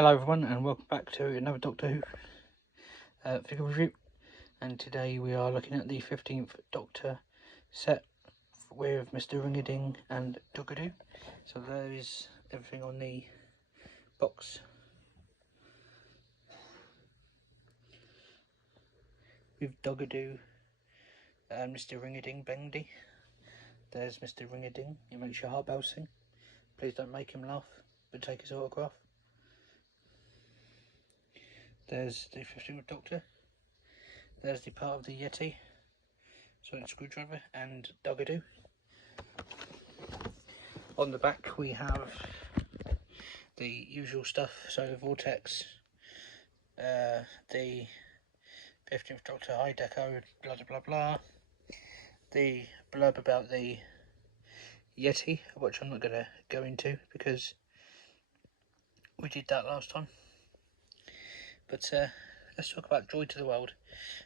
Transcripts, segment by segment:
Hello everyone, and welcome back to another Doctor Who figure review. And today we are looking at the 15th Doctor set with Mr. Ring-a-Ding and Duggadoo. So there is everything on the box. With Duggadoo and Mr. Ring-a-Ding Bendy. There's Mr. Ring-a-Ding. He makes your heart bells sing. Please don't make him laugh, but take his autograph. There's the 15th Doctor. There's the part of the Yeti, sonic screwdriver, and Duggadoo. On the back we have the usual stuff, so the vortex, the 15th Doctor High Deco, blah blah blah blah, the blurb about the Yeti, which I'm not going to go into because we did that last time. But let's talk about Joy to the World.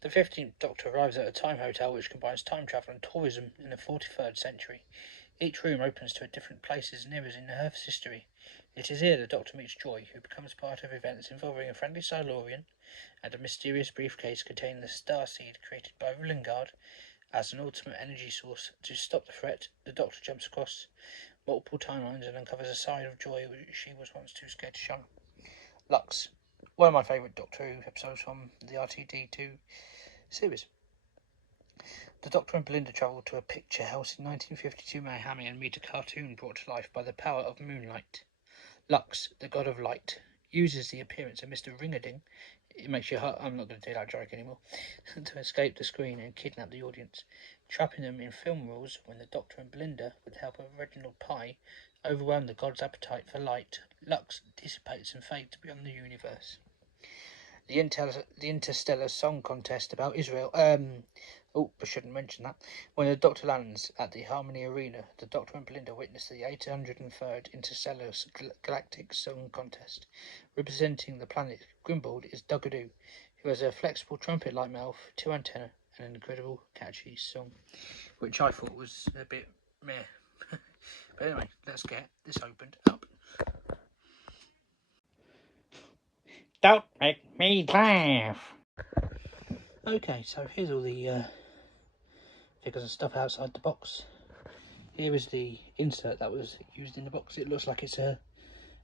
The 15th Doctor arrives at a time hotel which combines time travel and tourism in the 43rd century. Each room opens to a different places and eras in Earth's history. It is here the Doctor meets Joy, who becomes part of events involving a friendly Silurian and a mysterious briefcase containing the Star Seed created by Lingard as an ultimate energy source. To stop the threat, the Doctor jumps across multiple timelines and uncovers a side of Joy which she was once too scared to show. Lux, one of my favourite Doctor Who episodes from the RTD2 series. The Doctor and Belinda travel to a picture house in 1952 Miami and meet a cartoon brought to life by the power of moonlight. Lux, the god of light, uses the appearance of Mr. Ring-a-Ding, it makes your heart, I'm not going to do that joke anymore, to escape the screen and kidnap the audience, trapping them in film rules when the Doctor and Belinda, with the help of Reginald Pye, overwhelm the god's appetite for light. Lux dissipates and fades beyond the universe. The Interstellar Song Contest about Israel. Oh, I shouldn't mention that. When the Doctor lands at the Harmony Arena, the Doctor and Belinda witness the 803rd Interstellar Galactic Song Contest. Representing the planet Grimbold is Duggadoo, who has a flexible trumpet-like mouth, 2 antennae, and an incredible catchy song, which I thought was a bit meh. But anyway, let's get this opened up. Don't make me laugh. Okay, so here's all the figures and stuff outside the box. Here is the insert that was used in the box. It looks like it's a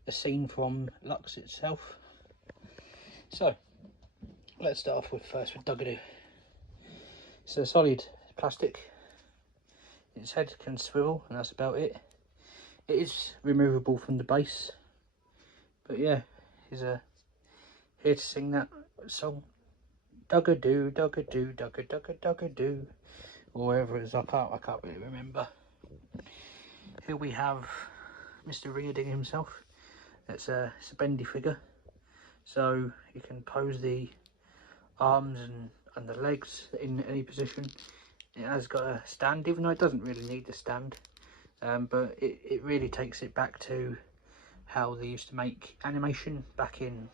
scene from Lux itself. So let's start off with Duggadoo. It's a solid plastic. Its head can swivel, and that's about it. It is removable from the base, but yeah, he's here to sing that song. Duggadoo, Duggadoo, Duggadoo, Duggadoo, or wherever it is. I can't really remember. Here we have Mr. Ring-a-Ding himself. It's a bendy figure, so you can pose the arms and the legs in any position. It has got a stand, even though it doesn't really need the stand, but it really takes it back to how they used to make animation back in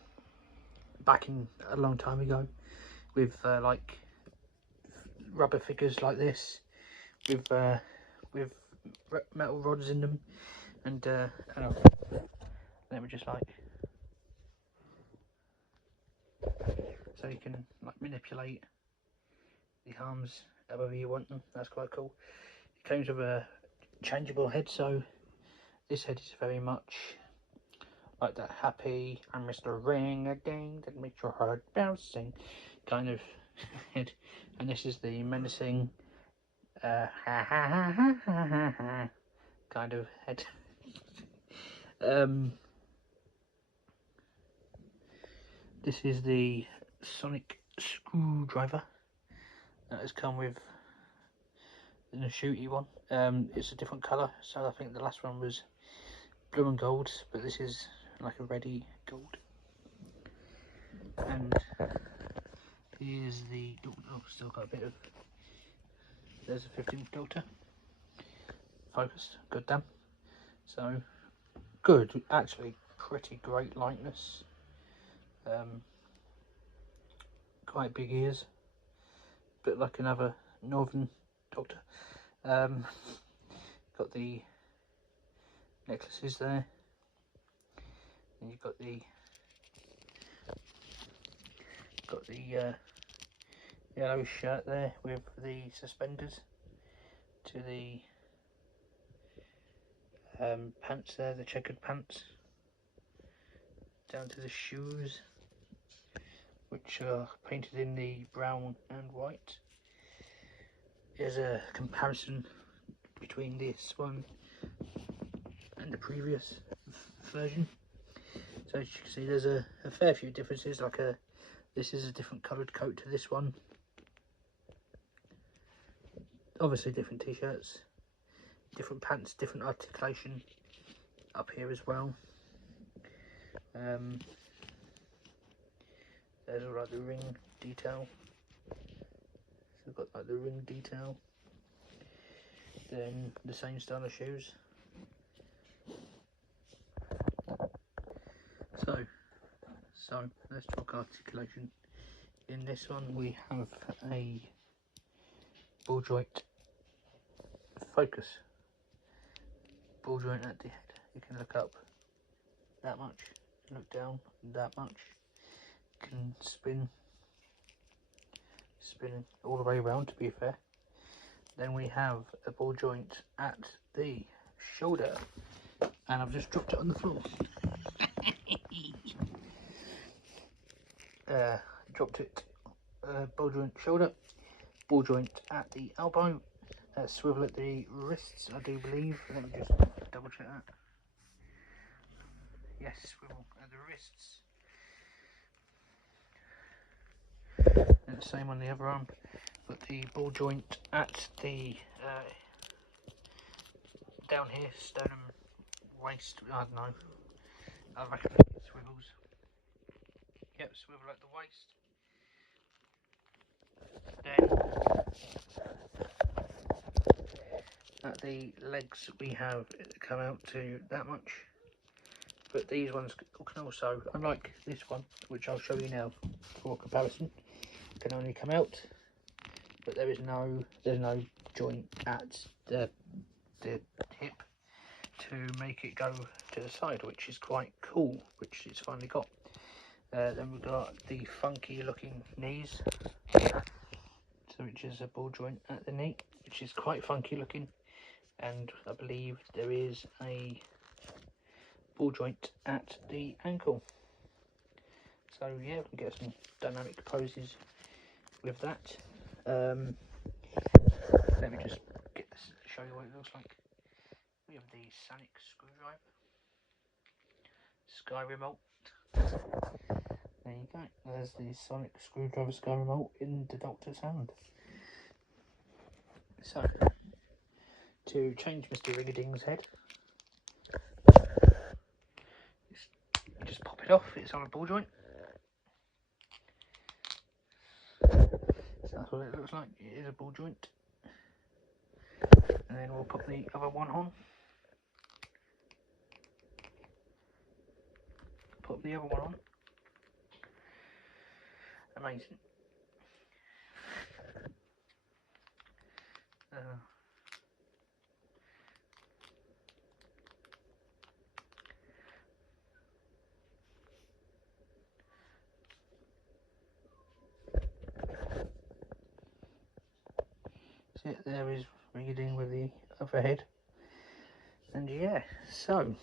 a long time ago, with like rubber figures like this, with metal rods in them, and let me just so you can like manipulate the arms however you want them. That's quite cool. It comes with a changeable head, so this head is very much like that happy "I'm Mr. Ring-a-Ding that makes your heart bouncing" kind of head, and this is the menacing ha ha ha ha ha ha kind of head. This is the sonic screwdriver that has come with the shooty one. It's a different colour, so I think the last one was blue and gold, but this is like a reddy gold. And here's the still got a bit of, there's the 15th Doctor. Focused, good damn. So good, actually pretty great likeness. Quite big ears, bit like another Northern Doctor. Got the necklaces there, and you've got the got the yellow shirt there with the suspenders to the pants there, the checkered pants, down to the shoes, which are painted in the brown and white. Here's a comparison between this one and the previous version. So as you can see, there's a fair few differences. Like this is a different coloured coat to this one. Obviously different t-shirts, different pants, different articulation up here as well. There's all like the ring detail. So we've got like the ring detail. Then the same style of shoes. So let's talk articulation. In this one we have a ball joint focus. Ball joint at the head. You can look up that much, look down that much. You can spin all the way around, to be fair. Then we have a ball joint at the shoulder, and I've just dropped it on the floor. Dropped it. Ball joint shoulder, ball joint at the elbow, swivel at the wrists, I do believe. Let me just double check that. Yes, swivel at the wrists. And the same on the other arm. Got the ball joint at the down here, sternum, waist. I don't know. I reckon it swivels. Yep, swivel at the waist. Then at the legs we have it come out to that much. But these ones can also, unlike this one, which I'll show you now for comparison, can only come out, but there's no joint at the hip to make it go to the side, which is quite cool, which it's finally got. Then we've got the funky looking knees, so which is a ball joint at the knee, which is quite funky looking, and I believe there is a ball joint at the ankle. So yeah, we can get some dynamic poses with that. Let me just get this, show you what it looks like. We have the sonic screwdriver, sky remote. There you go. There's the sonic screwdriver sky remote in the Doctor's hand. So to change Mr. Ring-a-Ding's head, just pop it off. It's on a ball joint. So that's what it looks like. It is a ball joint. And then we'll put the other one on. Put the other one on. Amazing. So there is Ring-a-Ding with the other head. And yeah, so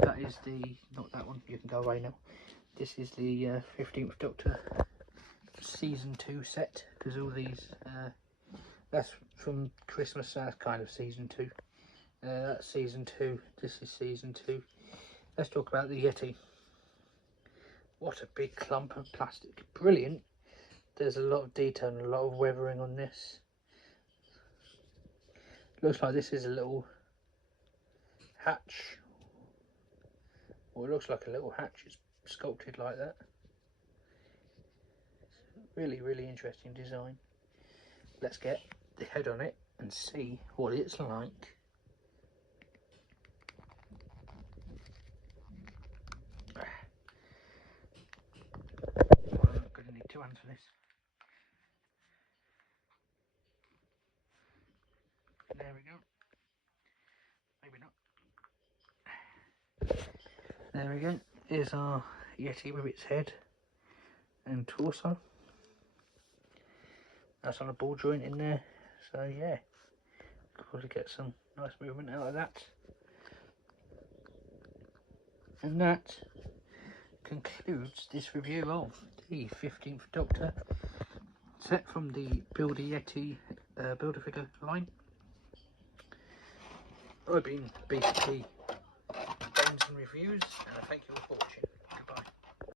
that is the, not that one, you can go away now. This is the 15th Doctor season 2 set, because all these, that's from Christmas, that's kind of season 2. That's season 2, this is season 2. Let's talk about the Yeti. What a big clump of plastic. Brilliant. There's a lot of detail and a lot of weathering on this. Looks like this is a little hatch. Well, it looks like a little hatch. It's sculpted like that. Really, really interesting design. Let's get the head on it and see what it's like. I'm going to need 2 hands for this. There we go. Maybe not. There we go. Here's our Yeti with its head. and torso. That's on a ball joint in there, so yeah, could probably get some nice movement out of that. And that concludes this review of the 15th Doctor set from the Builder Yeti Build-A-Figure line. I've been basically Bones and Reviews, and I thank you all for watching.